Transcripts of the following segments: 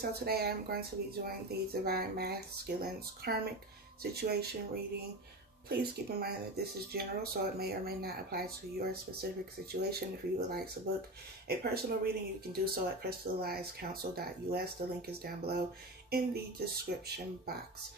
so today I'm going to be doing the Divine Masculine's Karmic situation reading. Please keep in mind that this is general, so it may or may not apply to your specific situation. If you would like to book a personal reading, you can do so at CrystallizedCounsel.us. The link is down below in the description box.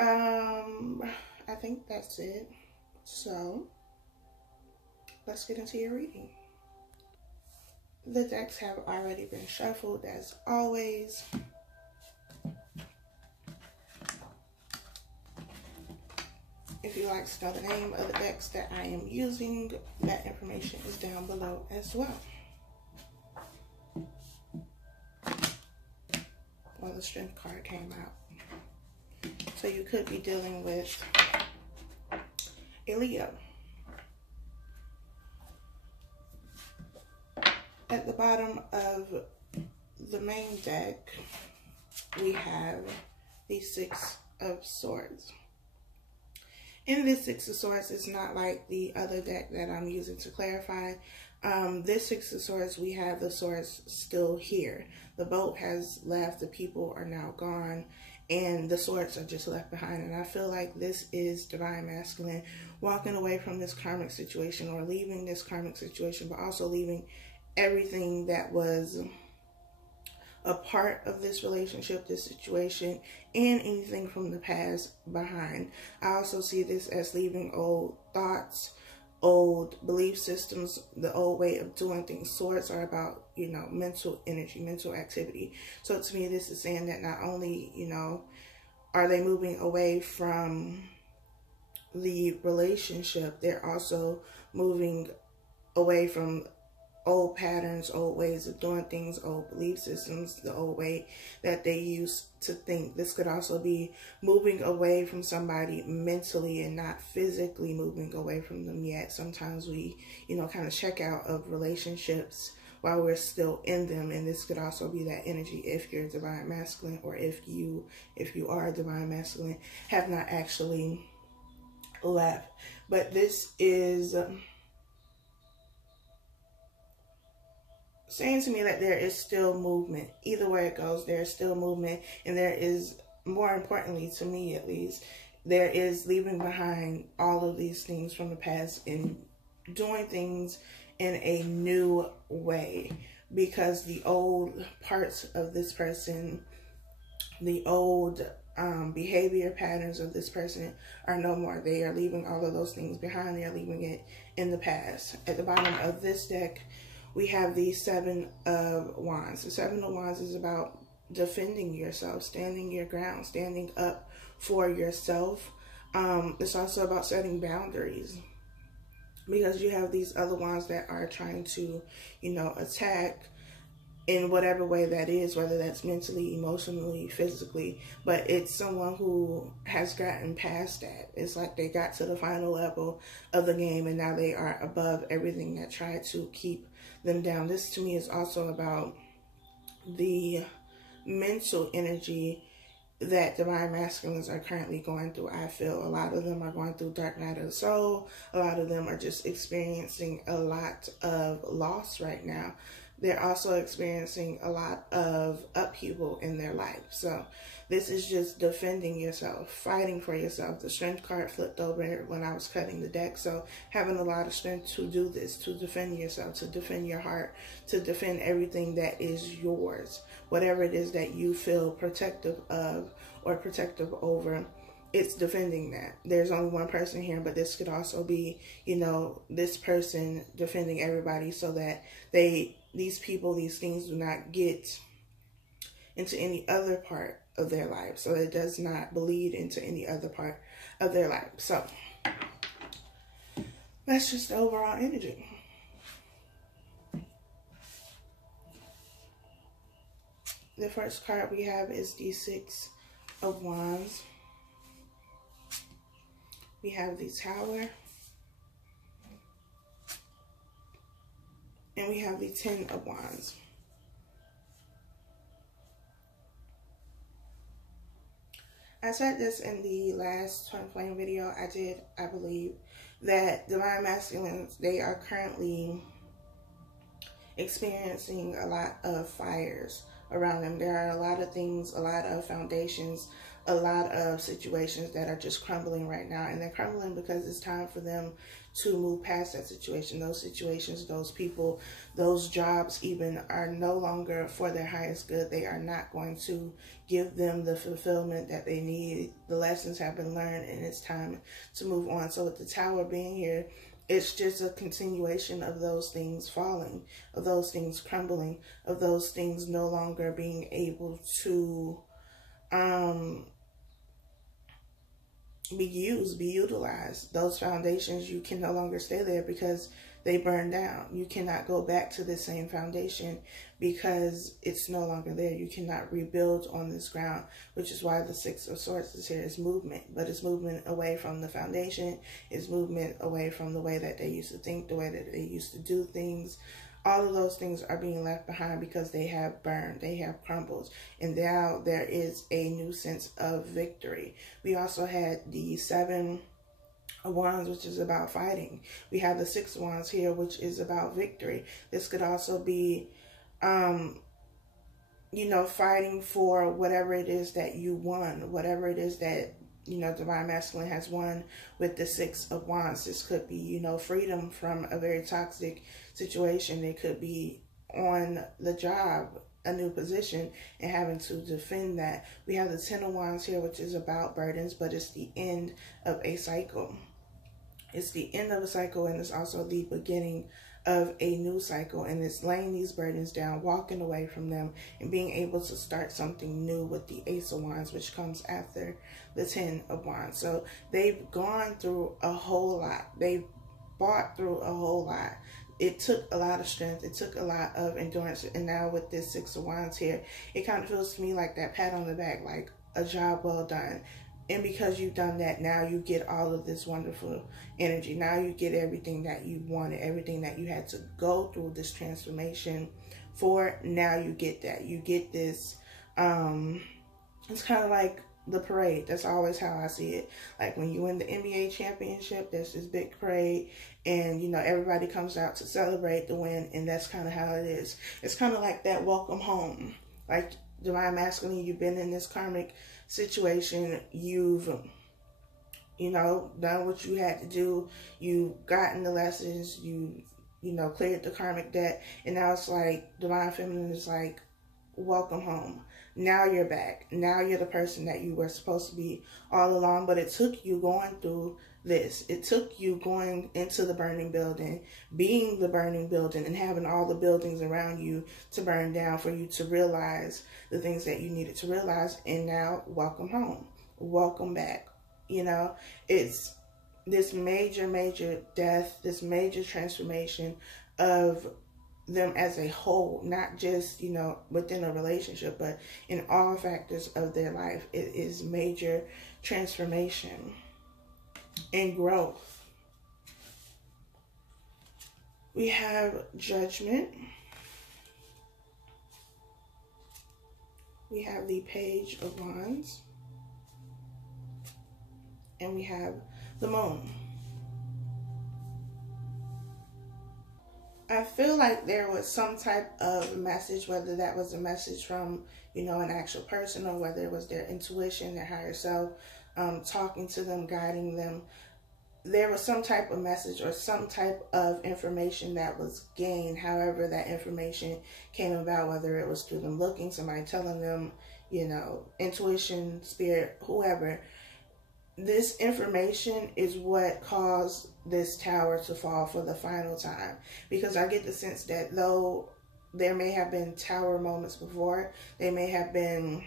I think that's it. So, let's get into your reading. The decks have already been shuffled as always. If you'd like to know the name of the decks that I am using, that information is down below as well. Well, the Strength card came out. So you could be dealing with a Leo. At the bottom of the main deck, we have the Six of Swords. In this Six of Swords, it's not like the other deck that I'm using to clarify. This Six of Swords, we have the swords still here. The boat has left, the people are now gone, and the swords are just left behind. And I feel like this is Divine Masculine walking away from this karmic situation, or leaving this karmic situation, but also leaving everything that was a part of this relationship, this situation, and anything from the past behind. I also see this as leaving old thoughts, old belief systems, the old way of doing things. Swords are about, you know, mental energy, mental activity. So to me, this is saying that not only, you know, are they moving away from the relationship, they're also moving away from old patterns, old ways of doing things, old belief systems, the old way that they used to think. This could also be moving away from somebody mentally and not physically moving away from them yet. Sometimes we, you know, kind of check out of relationships while we're still in them, and this could also be that energy if you're Divine Masculine, or if you are Divine Masculine, have not actually left. But this is saying to me that there is still movement. Either way it goes, there is still movement, and there is, more importantly to me at least, there is leaving behind all of these things from the past and doing things in a new way, because the old parts of this person, the old behavior patterns of this person are no more. They are leaving all of those things behind. They are leaving it in the past. At the bottom of this deck, we have the Seven of Wands. The Seven of Wands is about defending yourself, standing your ground, standing up for yourself. It's also about setting boundaries, because you have these other ones that are trying to, you know, attack in whatever way that is, whether that's mentally, emotionally, physically, but it's someone who has gotten past that. It's like they got to the final level of the game, and now they are above everything that tried to keep them down. This to me is also about the mental energy that Divine Masculines are currently going through. I feel a lot of them are going through dark night of the soul. A lot of them are just experiencing a lot of loss right now. They're also experiencing a lot of upheaval in their life. So this is just defending yourself, fighting for yourself. The Strength card flipped over when I was cutting the deck. So having a lot of strength to do this, to defend yourself, to defend your heart, to defend everything that is yours. Whatever it is that you feel protective of or protective over, it's defending that. There's only one person here, but this could also be, you know, this person defending everybody, so that these people, these things do not get into any other part of their life, so it does not bleed into any other part of their life. So that's just the overall energy. The first card we have is the Six of Wands. We have the Tower, and we have the Ten of Wands. I said this in the last twin flame video I believe, that Divine Masculines, they are currently experiencing a lot of fires around them. There are a lot of things, a lot of foundations, a lot of situations that are just crumbling right now. And they're crumbling because it's time for them to move past that situation. Those situations, those people, those jobs even are no longer for their highest good. They are not going to give them the fulfillment that they need. The lessons have been learned and it's time to move on. So with the Tower being here, it's just a continuation of those things falling, of those things crumbling, of those things no longer being able to be used, be utilized. Those foundations, you can no longer stay there because they burn down. You cannot go back to the same foundation because it's no longer there. You cannot rebuild on this ground, which is why the Six of Swords is here. It's movement, but it's movement away from the foundation. It's movement away from the way that they used to think, the way that they used to do things. All of those things are being left behind because they have burned, they have crumbled, and now there is a new sense of victory. We also had the Seven of Wands, which is about fighting. We have the Six of Wands here, which is about victory. This could also be, you know, fighting for whatever it is that you won, whatever it is that, you know, Divine Masculine has won with the Six of Wands. This could be, you know, freedom from a very toxic situation. It could be on the job, a new position, and having to defend that. We have the Ten of Wands here, which is about burdens, but it's the end of a cycle. It's the end of a cycle, and it's also the beginning of a new cycle, and it's laying these burdens down, walking away from them, and being able to start something new with the Ace of Wands, which comes after the Ten of Wands. So they've gone through a whole lot. They've fought through a whole lot. It took a lot of strength. It took a lot of endurance. And now with this Six of Wands here, it kind of feels to me like that pat on the back, like a job well done. And because you've done that, now you get all of this wonderful energy. Now you get everything that you wanted, everything that you had to go through this transformation for. Now you get that. You get this. It's kind of like the parade. That's always how I see it. Like when you win the NBA championship, there's this big parade, and you know everybody comes out to celebrate the win, and that's kind of how it is. It's kind of like that welcome home. Like Divine Masculine, you've been in this karmic situation, you've, you know, done what you had to do, you've gotten the lessons, you know, cleared the karmic debt, and now it's like Divine Feminine is like, welcome home. Now you're back. Now you're the person that you were supposed to be all along, but it took you going through this. It took you going into the burning building, being the burning building, and having all the buildings around you to burn down for you to realize the things that you needed to realize. And now, welcome home. Welcome back. You know, it's this major, major death, this major transformation of them as a whole, not just, you know, within a relationship, but in all factors of their life. It is major transformation and growth. We have Judgment. We have the Page of Wands. And we have the Moon. I feel like there was some type of message, whether that was a message from, you know, an actual person, or whether it was their intuition, their higher self, talking to them, guiding them. There was some type of message or some type of information that was gained. However, that information came about, whether it was through them looking, somebody telling them, you know, intuition, spirit, whoever. This information is what caused this tower to fall for the final time. Because I get the sense that though there may have been tower moments before, they may have been,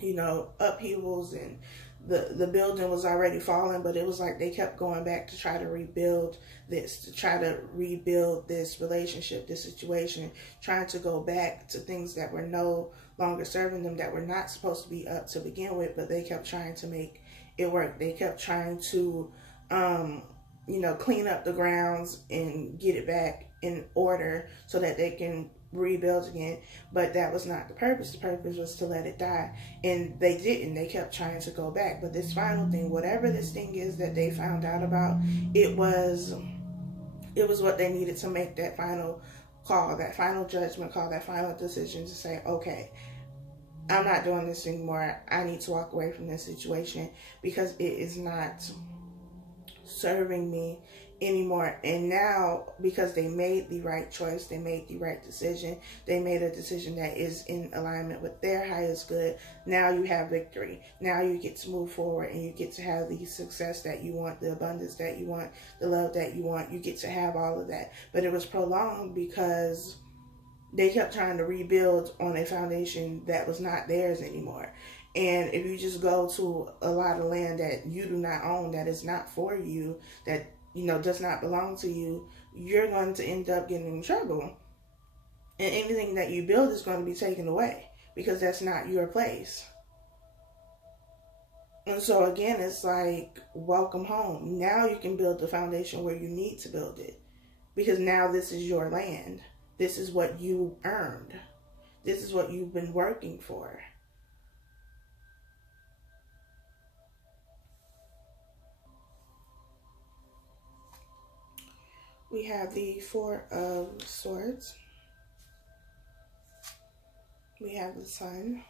you know, upheavals and the building was already falling, but it was like they kept going back to try to rebuild this, to try to rebuild this relationship, this situation, trying to go back to things that were no longer serving them, that were not supposed to be up to begin with, but they kept trying to make it work. They kept trying to, you know, clean up the grounds and get it back in order so that they can rebuild again. But that was not the purpose. The purpose was to let it die. And they didn't. They kept trying to go back. But this final thing, whatever this thing is that they found out about, it was what they needed to make that final call, that final judgment call, that final decision to say, okay, I'm not doing this anymore. I need to walk away from this situation because it is not serving me anymore. And now, because they made the right choice, they made the right decision, they made a decision that is in alignment with their highest good, now you have victory. Now you get to move forward and you get to have the success that you want, the abundance that you want, the love that you want. You get to have all of that. But it was prolonged because they kept trying to rebuild on a foundation that was not theirs anymore. And if you just go to a lot of land that you do not own, that is not for you, that, you know, does not belong to you, you're going to end up getting in trouble. And anything that you build is going to be taken away because that's not your place. And so again, it's like, welcome home. Now you can build the foundation where you need to build it, because now this is your land. This is what you earned. This is what you've been working for. We have the Four of Swords. We have the Sun.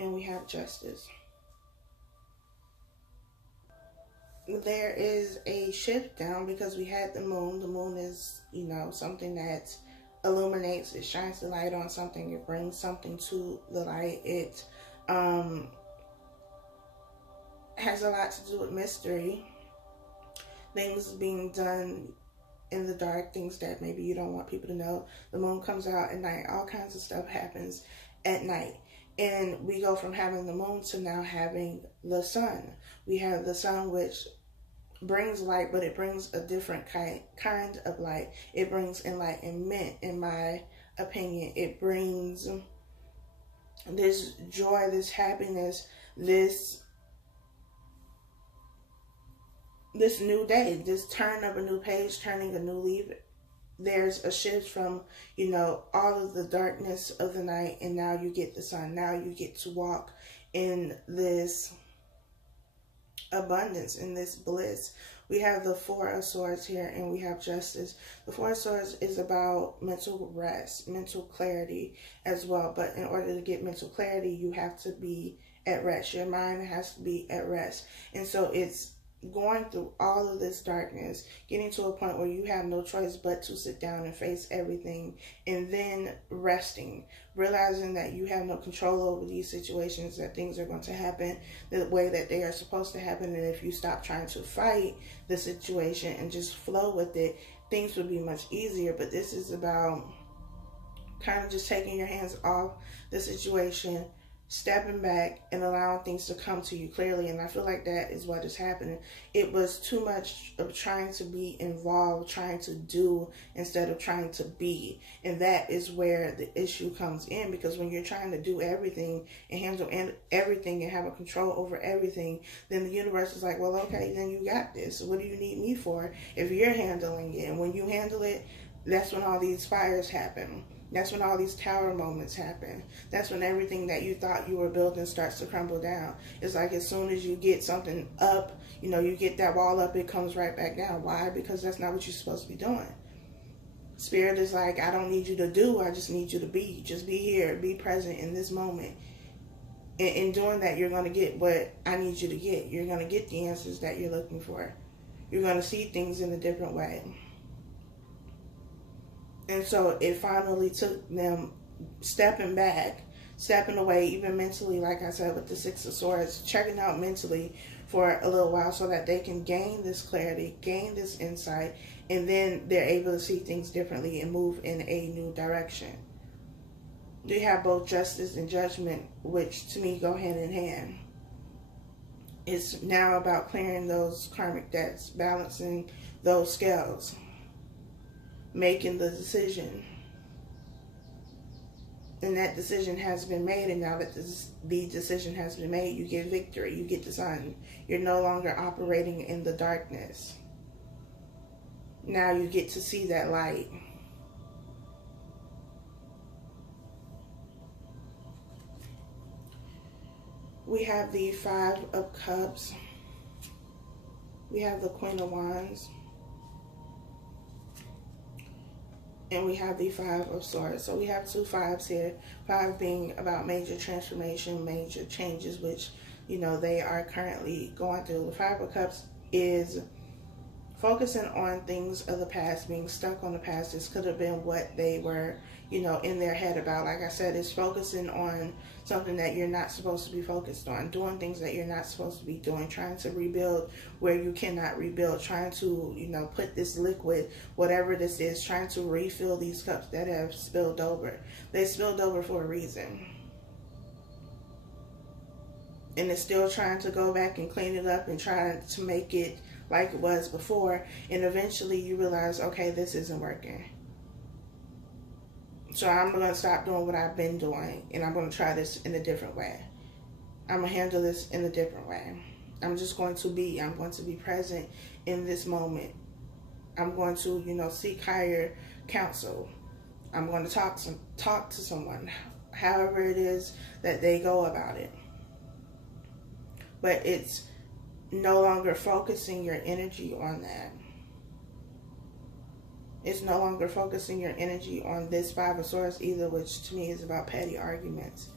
And we have Justice. There is a shift down because we had the moon. The moon is, you know, something that illuminates. It shines the light on something. It brings something to the light. It has a lot to do with mystery. Things being done in the dark. Things that maybe you don't want people to know. The moon comes out at night. All kinds of stuff happens at night. And we go from having the moon to now having the sun. We have the sun, which brings light, but it brings a different kind of light. It brings enlightenment, in my opinion. It brings this joy, this happiness, this new day, this turn of a new page, turning a new leaf. There's a shift from, you know, all of the darkness of the night, and now you get the sun. Now you get to walk in this abundance, in this bliss. We have the Four of Swords here, and we have Justice. The Four of Swords is about mental rest, mental clarity as well. But in order to get mental clarity, you have to be at rest. Your mind has to be at rest. And so it's going through all of this darkness, getting to a point where you have no choice but to sit down and face everything, and then resting, realizing that you have no control over these situations, that things are going to happen the way that they are supposed to happen. And if you stop trying to fight the situation and just flow with it, things would be much easier. But this is about kind of just taking your hands off the situation, stepping back and allowing things to come to you clearly. And I feel like that is what is happening. It was too much of trying to be involved, trying to do instead of trying to be. And that is where the issue comes in, because when you're trying to do everything and handle everything and have a control over everything, then the universe is like, well, okay, then you got this. What do you need me for if you're handling it? And when you handle it, that's when all these fires happen. That's when all these tower moments happen. That's when everything that you thought you were building starts to crumble down. It's like as soon as you get something up, you know, you get that wall up, it comes right back down. Why? Because that's not what you're supposed to be doing. Spirit is like, I don't need you to do, I just need you to be. Just be here, be present in this moment. And in doing that, you're going to get what I need you to get. You're going to get the answers that you're looking for. You're going to see things in a different way. And so it finally took them stepping back, stepping away, even mentally, like I said, with the Six of Swords, checking out mentally for a little while so that they can gain this clarity, gain this insight, and then they're able to see things differently and move in a new direction. You have both justice and judgment, which to me go hand in hand. It's now about clearing those karmic debts, balancing those scales, making the decision. And that decision has been made, and now that the decision has been made, you get victory, you get the sun. You're no longer operating in the darkness. Now you get to see that light. We have the Five of Cups. We have the Queen of Wands. And we have the Five of Swords. So we have two fives here. Five being about major transformation, major changes, which, you know, they are currently going through. The Five of Cups is focusing on things of the past, being stuck on the past. This could have been what they were, you know, in their head about. Like I said, it's focusing on something that you're not supposed to be focused on, doing things that you're not supposed to be doing, trying to rebuild where you cannot rebuild, trying to, you know, put this liquid, whatever this is, trying to refill these cups that have spilled over. They spilled over for a reason. And it's still trying to go back and clean it up and try to make it like it was before, and eventually you realize, okay, this isn't working. So I'm going to stop doing what I've been doing, and I'm going to try this in a different way. I'm going to handle this in a different way. I'm going to be present in this moment. I'm going to, you know, seek higher counsel. I'm going to talk to someone, however it is that they go about it. But it's no longer focusing your energy on that. It's no longer focusing your energy on this Five of Swords either, which to me is about petty arguments.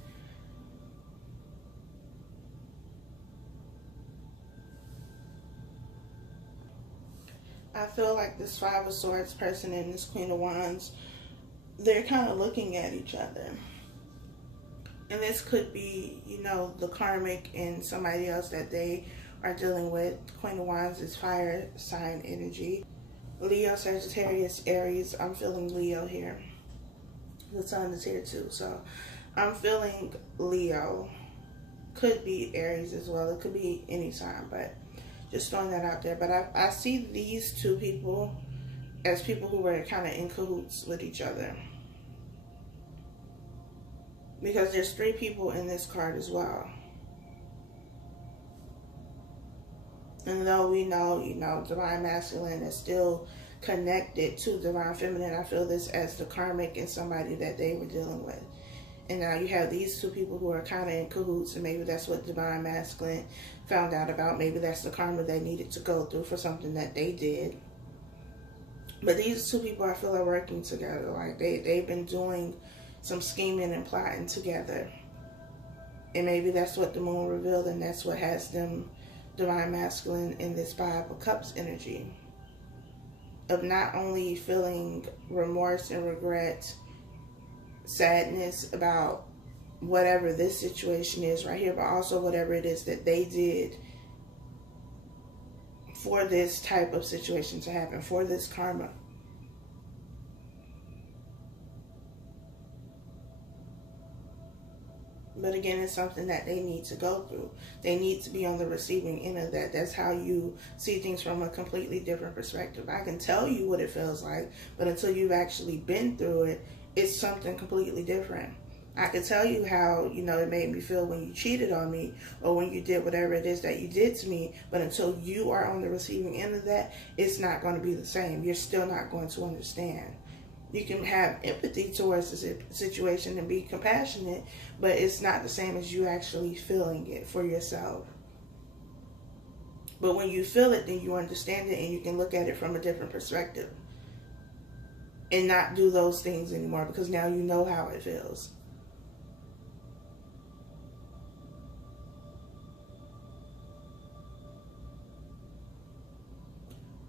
I feel like this Five of Swords person and this Queen of Wands, they're kind of looking at each other. And this could be, you know, the Karmic and somebody else that they are dealing with. Queen of Wands is fire sign energy. Leo, Sagittarius, Aries. I'm feeling Leo here. The sun is here too. So I'm feeling Leo. Could be Aries as well. It could be any sign, but just throwing that out there. But I see these two people as people who were kind of in cahoots with each other. Because there's three people in this card as well. And though we know, you know, Divine Masculine is still connected to Divine Feminine, I feel this as the Karmic and somebody that they were dealing with. And now you have these two people who are kind of in cahoots, and maybe that's what Divine Masculine found out about. Maybe that's the karma they needed to go through for something that they did. But these two people, I feel, are working together. Like they've been doing some scheming and plotting together. And maybe that's what the moon revealed, and that's what has them, Divine Masculine, in this Five of Cups energy. Of not only feeling remorse and regret, sadness about whatever this situation is right here, but also whatever it is that they did for this type of situation to happen, for this karma. But again, it's something that they need to go through. They need to be on the receiving end of that. That's how you see things from a completely different perspective. I can tell you what it feels like, but until you've actually been through it, it's something completely different. I can tell you how, you know, it made me feel when you cheated on me or when you did whatever it is that you did to me, but until you are on the receiving end of that, it's not going to be the same. You're still not going to understand. You can have empathy towards the situation and be compassionate, but it's not the same as you actually feeling it for yourself. But when you feel it, then you understand it and you can look at it from a different perspective and not do those things anymore, because now you know how it feels.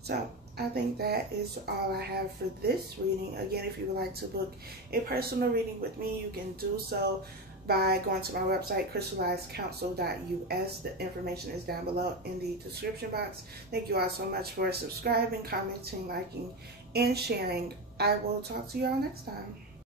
So I think that is all I have for this reading. Again, if you would like to book a personal reading with me, you can do so by going to my website, CrystallizedCounsel.us. The information is down below in the description box. Thank you all so much for subscribing, commenting, liking, and sharing. I will talk to you all next time.